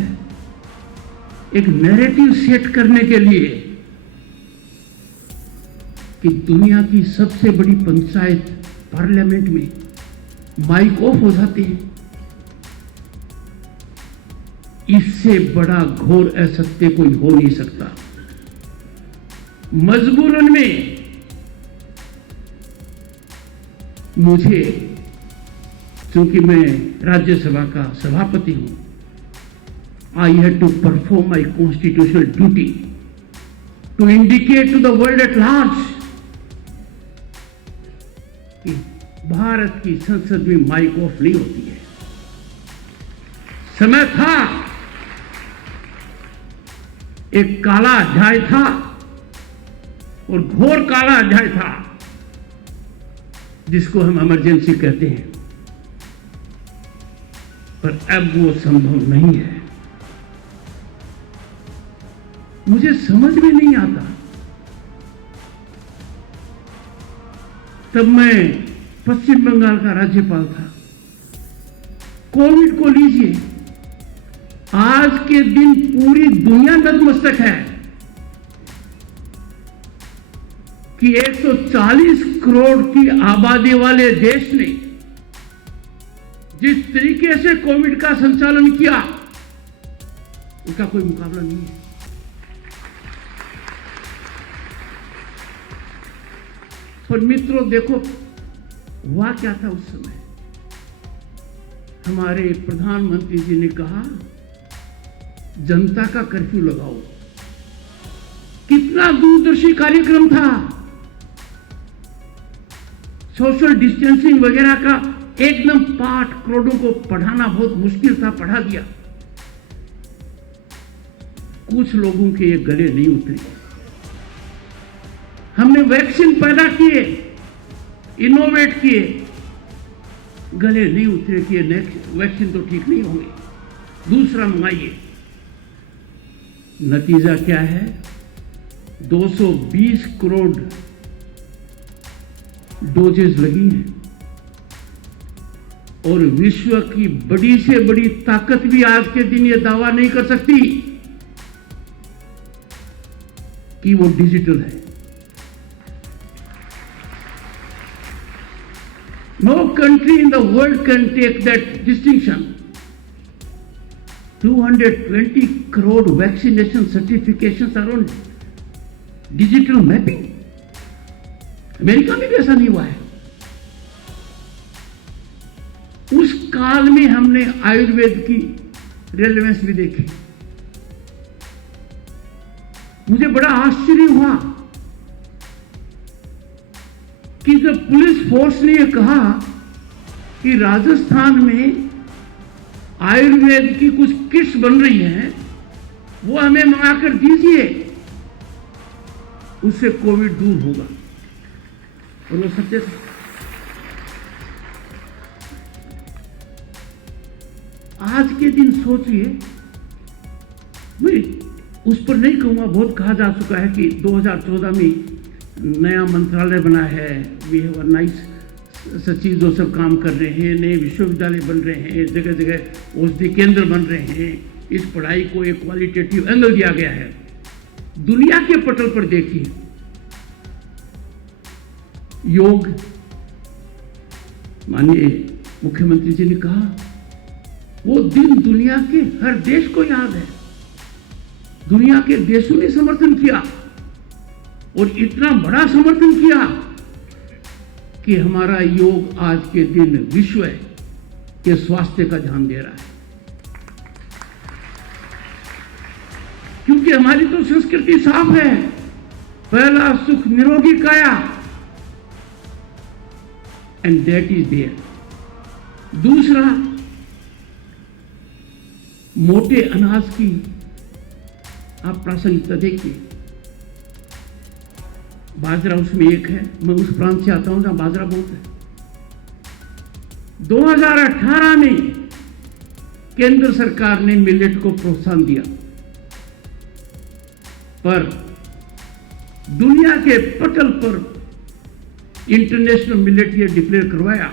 एक नैरेटिव सेट करने के लिए कि दुनिया की सबसे बड़ी पंचायत पार्लियामेंट में माइक ऑफ हो जाते हैं, इससे बड़ा घोर असत्य कोई हो नहीं सकता। मजबूरन में मुझे, क्योंकि मैं राज्यसभा का सभापति हूं, I have to perform my constitutional duty to indicate to the world at large कि भारत की संसद में माइक ऑफ नहीं होती है। समय था, एक काला अध्याय था और घोर काला अध्याय था जिसको हम इमरजेंसी कहते हैं, पर अब वो संभव नहीं है। मुझे समझ में नहीं आता, तब मैं पश्चिम बंगाल का राज्यपाल था। कोविड को लीजिए, आज के दिन पूरी दुनिया नतमस्तक है कि 140 करोड़ की आबादी वाले देश ने जिस तरीके से कोविड का संचालन किया, उसका कोई मुकाबला नहीं है। पर मित्रों देखो, हुआ क्या था उस समय। हमारे प्रधानमंत्री जी ने कहा जनता का कर्फ्यू लगाओ। कितना दूरदर्शी कार्यक्रम था, सोशल डिस्टेंसिंग वगैरह का एकदम पाठ करोड़ों को पढ़ाना बहुत मुश्किल था, पढ़ा दिया। कुछ लोगों के ये गले नहीं उतरे। हमने वैक्सीन पैदा किए, इनोवेट किए, गले नहीं उतरे कि ये वैक्सीन तो ठीक नहीं होंगे, दूसरा मंगाइए। नतीजा क्या है? 220 करोड़ डोजेज लगी हैं और विश्व की बड़ी से बड़ी ताकत भी आज के दिन ये दावा नहीं कर सकती कि वो डिजिटल है। No country in the world can take that distinction. 220 crore vaccination certifications are on digital mapping. America में भी ऐसा नहीं हुआ है। उस काल में हमने आयुर्वेद की रेलेवेंस भी देखी। मुझे बड़ा आश्चर्य हुआ कि जब पुलिस फोर्स ने यह कहा कि राजस्थान में आयुर्वेद की कुछ किट्स बन रही हैं, वो हमें मंगाकर दीजिए, उससे कोविड दूर होगा। और वो सत्य था। आज के दिन सोचिए, मैं उस पर नहीं कहूंगा, बहुत कहा जा चुका है कि 2014 में नया मंत्रालय बना है, वी हैव अ नाइस सचिव जो सब काम कर रहे हैं, नए विश्वविद्यालय बन रहे हैं, जगह जगह औषधि केंद्र बन रहे हैं, इस पढ़ाई को एक क्वालिटेटिव एंगल दिया गया है। दुनिया के पटल पर देखिए, योग, माननीय मुख्यमंत्री जी ने कहा वो दिन दुनिया के हर देश को याद है। दुनिया के देशों ने समर्थन किया और इतना बड़ा समर्थन किया कि हमारा योग आज के दिन विश्व के स्वास्थ्य का ध्यान दे रहा है। क्योंकि हमारी तो संस्कृति साफ है, पहला सुख निरोगी काया, एंड दैट इज देयर। दूसरा, मोटे अनाज की आप प्रासंगिकता देखिए, बाजरा उसमें एक है। मैं उस प्रांत से आता हूं जहां बाजरा बहुत है। 2018 में केंद्र सरकार ने मिलेट को प्रोत्साहन दिया, पर दुनिया के पटल पर इंटरनेशनल मिलेट ईयर डिक्लेयर करवाया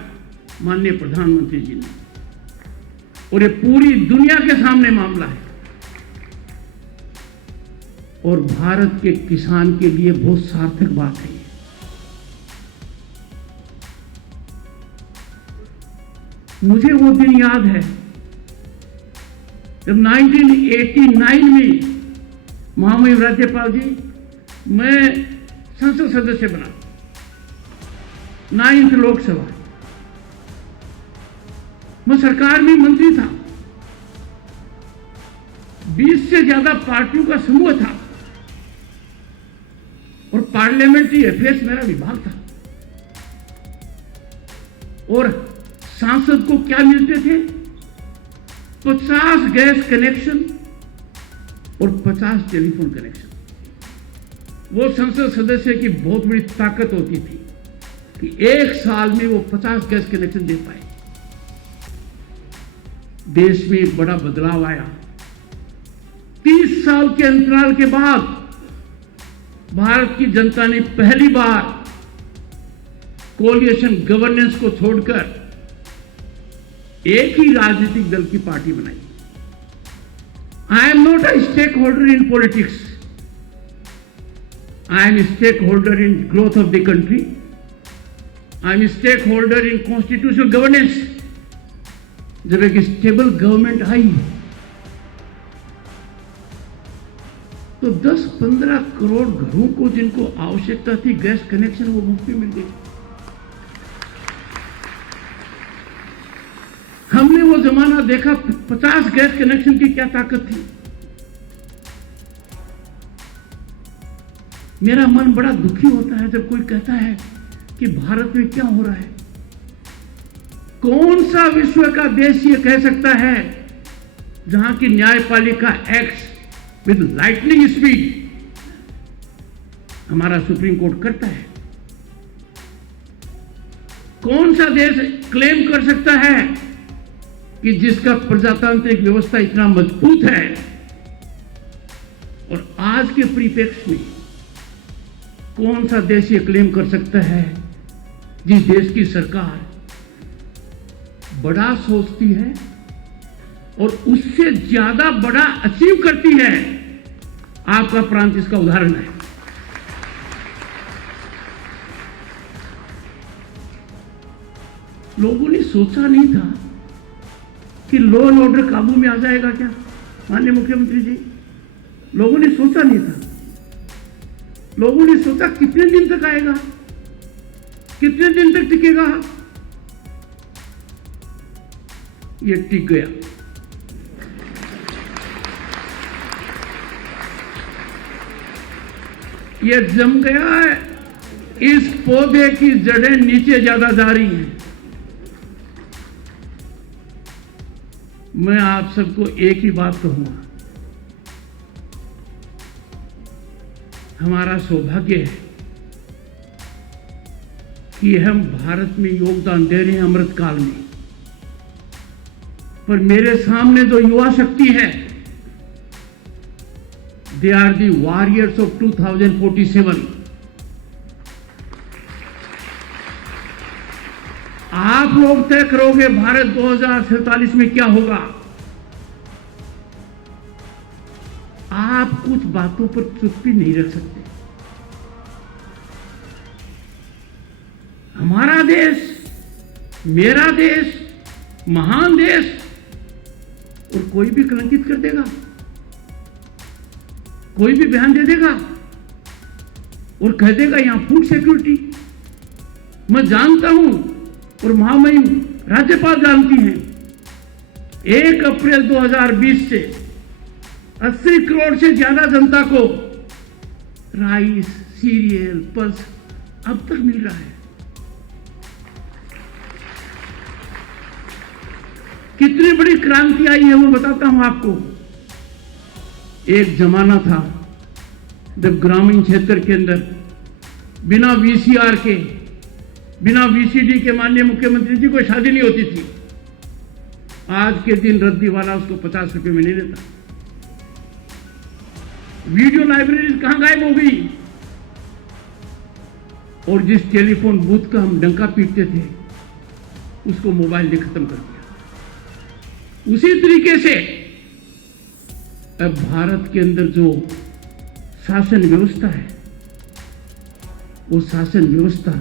माननीय प्रधानमंत्री जी ने, और ये पूरी दुनिया के सामने मामला है और भारत के किसान के लिए बहुत सार्थक बात है। मुझे वो दिन याद है जब 1989 में महामहिम राज्यपाल जी, मैं संसद सदस्य बना, 9th लोकसभा, मैं सरकार में मंत्री था, 20 से ज्यादा पार्टियों का समूह था और पार्लियामेंट्री अफेयर्स मेरा विभाग था। और सांसद को क्या मिलते थे? 50 गैस कनेक्शन और 50 टेलीफोन कनेक्शन। वो संसद सदस्य की बहुत बड़ी ताकत होती थी कि एक साल में वो 50 गैस कनेक्शन दे पाए। देश में एक बड़ा बदलाव आया। 30 साल के अंतराल के बाद भारत की जनता ने पहली बार कोलिएशन गवर्नेंस को छोड़कर एक ही राजनीतिक दल की पार्टी बनाई। I am not a stakeholder in politics, I am stakeholder in growth of the country, I am stakeholder in constitutional governance. जब एक स्टेबल गवर्नमेंट आई तो 10-15 करोड़ घरों को जिनको आवश्यकता थी गैस कनेक्शन, वो मुफ्त में मिल गई। हमने वो जमाना देखा, 50 गैस कनेक्शन की क्या ताकत थी। मेरा मन बड़ा दुखी होता है जब कोई कहता है कि भारत में क्या हो रहा है। कौन सा विश्व का देश ये कह सकता है जहां की न्यायपालिका एक्ट्स विद लाइटनिंग स्पीड हमारा सुप्रीम कोर्ट करता है? कौन सा देश क्लेम कर सकता है कि जिसका प्रजातांत्रिक व्यवस्था इतना मजबूत है? और आज के परिप्रेक्ष्य में कौन सा देश ये क्लेम कर सकता है जिस देश की सरकार बड़ा सोचती है और उससे ज्यादा बड़ा अचीव करती है? आपका प्रांत इसका उदाहरण है। लोगों ने सोचा नहीं था कि लॉ एंड ऑर्डर काबू में आ जाएगा क्या? माननीय मुख्यमंत्री जी, लोगों ने सोचा नहीं था। लोगों ने सोचा कितने दिन तक आएगा, कितने दिन तक टिकेगा। ये टिक गया। ये जम गया है। इस पौधे की जड़ें नीचे ज्यादा जा रही हैं। मैं आप सबको एक ही बात कहूंगा, हमारा सौभाग्य है कि हम भारत में योगदान दे रहे हैं अमृत काल में। पर मेरे सामने जो युवा शक्ति है, they are the warriors of 2047। आप लोग तय करोगे भारत 2047 में क्या होगा। आप कुछ बातों पर चुप्पी नहीं रख सकते। हमारा देश, मेरा देश, महान देश और कोई भी कलंकित कर देगा, कोई भी बयान दे देगा और कह देगा यहां फूड सिक्योरिटी। मैं जानता हूं और महामहिम राज्यपाल जानती हैं, 1 अप्रैल 2020 से 80 करोड़ से ज्यादा जनता को राइस, सीरियल, पल्स अब तक मिल रहा है। कितनी बड़ी क्रांति आई है वो बताता हूं आपको। एक जमाना था जब ग्रामीण क्षेत्र के अंदर बिना वीसीआर के, बिना वीसीडी के माननीय मुख्यमंत्री जी को शादी नहीं होती थी। आज के दिन रद्दी वाला उसको 50 रुपए में नहीं देता। वीडियो लाइब्रेरी कहां गायब हो गई? और जिस टेलीफोन बूथ का हम डंका पीटते थे उसको मोबाइल ने खत्म कर दिया। उसी तरीके से अब भारत के अंदर जो शासन व्यवस्था है, वो शासन व्यवस्था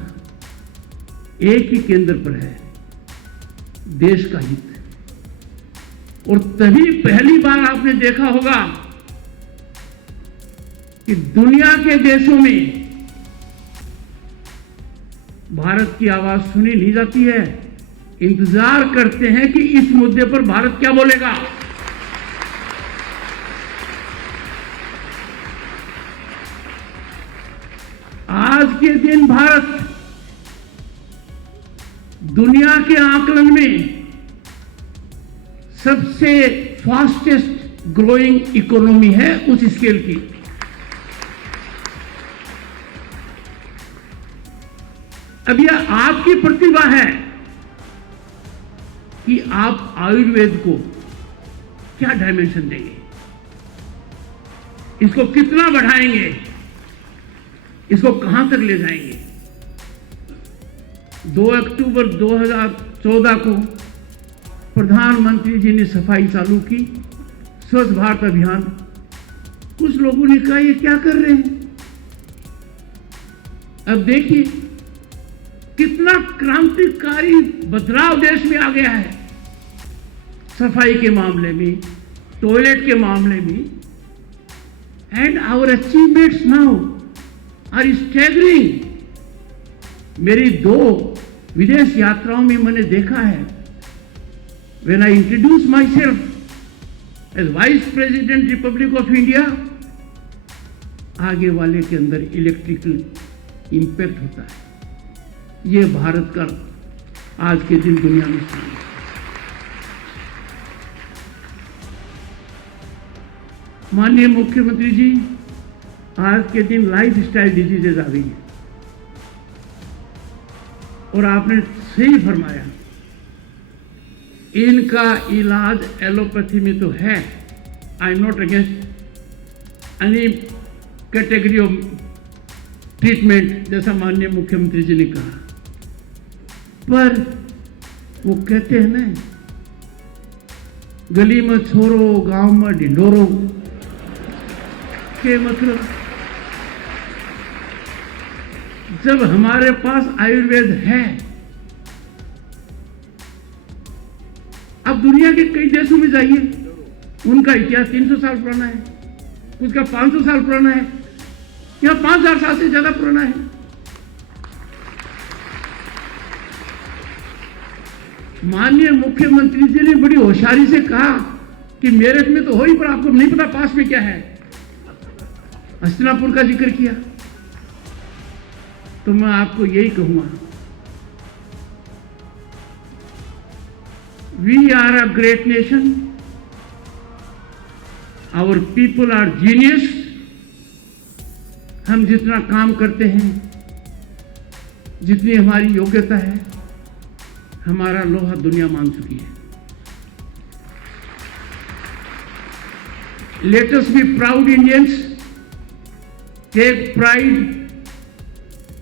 एक ही केंद्र पर है, देश का हित। और तभी पहली बार आपने देखा होगा कि दुनिया के देशों में भारत की आवाज सुनी नहीं जाती है, इंतजार करते हैं कि इस मुद्दे पर भारत क्या बोलेगा। आज के दिन भारत दुनिया के आकलन में सबसे फास्टेस्ट ग्रोइंग इकोनॉमी है उस स्केल की। अब यह आपकी प्रतिभा है कि आप आयुर्वेद को क्या डायमेंशन देंगे, इसको कितना बढ़ाएंगे, इसको कहां तक ले जाएंगे। 2 अक्टूबर 2014 को प्रधानमंत्री जी ने सफाई चालू की, स्वच्छ भारत अभियान। कुछ लोगों ने कहा ये क्या कर रहे हैं। अब देखिए कितना क्रांतिकारी बदलाव देश में आ गया है, सफाई के मामले में, टॉयलेट के मामले में। And our achievements now are staggering. मेरी 2 विदेश यात्राओं में मैंने देखा है, when I introduce myself as vice president republic of India, आगे वाले के अंदर इलेक्ट्रिकल इंपैक्ट होता है। ये भारत का आज के दिन दुनिया में स्थान है। माननीय मुख्यमंत्री जी, आज के दिन लाइफ स्टाइल डिजीजेज आ गई है और आपने सही फरमाया, इनका इलाज एलोपैथी में तो है। आई am not against any category of treatment, जैसा माननीय मुख्यमंत्री जी ने कहा, पर वो कहते हैं ना, गली में छोरो गांव में ढिंडोरो के मतलब जब हमारे पास आयुर्वेद है। अब दुनिया के कई देशों में जाइए, उनका इतिहास 300 साल पुराना है, कुछ का 500 साल पुराना है, यहां 5000 साल से ज्यादा पुराना है। माननीय मुख्यमंत्री जी ने बड़ी होशियारी से कहा कि मेरठ में तो हो ही, पर आपको नहीं पता पास में क्या है। हस्तिनापुर का जिक्र किया, तो मैं आपको यही कहूंगा, we are a great nation, our people are genius. हम जितना काम करते हैं, जितनी हमारी योग्यता है, हमारा लोहा दुनिया मान चुकी है। Let us be proud Indians, take pride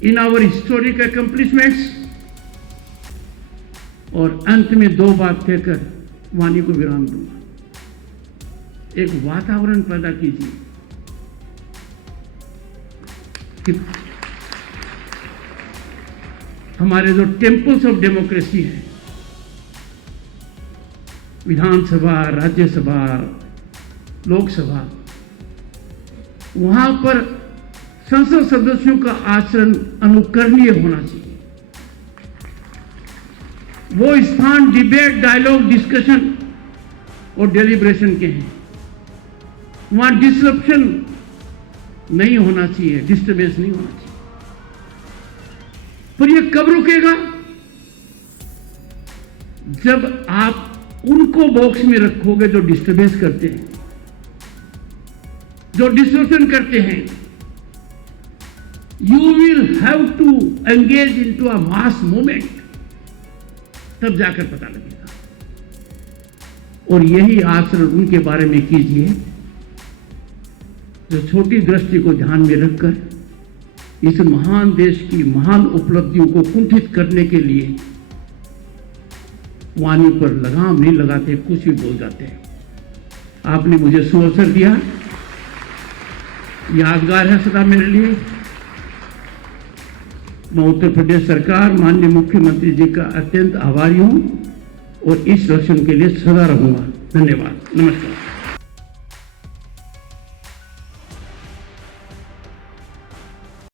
in our historic accomplishments. और अंत में 2 बात कहकर वाणी को विराम दूंगा। एक वातावरण पैदा कीजिए कि हमारे जो टेम्पल्स ऑफ डेमोक्रेसी है, विधानसभा, राज्यसभा, लोकसभा, वहां पर संसद सदस्यों का आचरण अनुकरणीय होना चाहिए। वो स्थान डिबेट, डायलॉग, डिस्कशन और डेलिब्रेशन के हैं। वहां डिसरप्शन नहीं होना चाहिए, डिस्टर्बेंस नहीं होना चाहिए। पर यह कब रुकेगा? जब आप उनको बॉक्स में रखोगे जो डिस्टर्बेंस करते हैं, जो डिस्टर्बेंस करते हैं। You will have to engage into a mass movement, तब जाकर पता लगेगा। और यही आचरण उनके बारे में कीजिए जो छोटी दृष्टि को ध्यान में रखकर इस महान देश की महान उपलब्धियों को कुंठित करने के लिए वाणी पर लगाम नहीं लगाते, कुछ भी बोल जाते हैं। आपने मुझे सुअवसर दिया, यादगार है सदा मेरे लिए। मैं उत्तर प्रदेश सरकार, माननीय मुख्यमंत्री जी का अत्यंत आभारी हूं और इस दर्शन के लिए सदा रहूंगा। धन्यवाद, नमस्कार।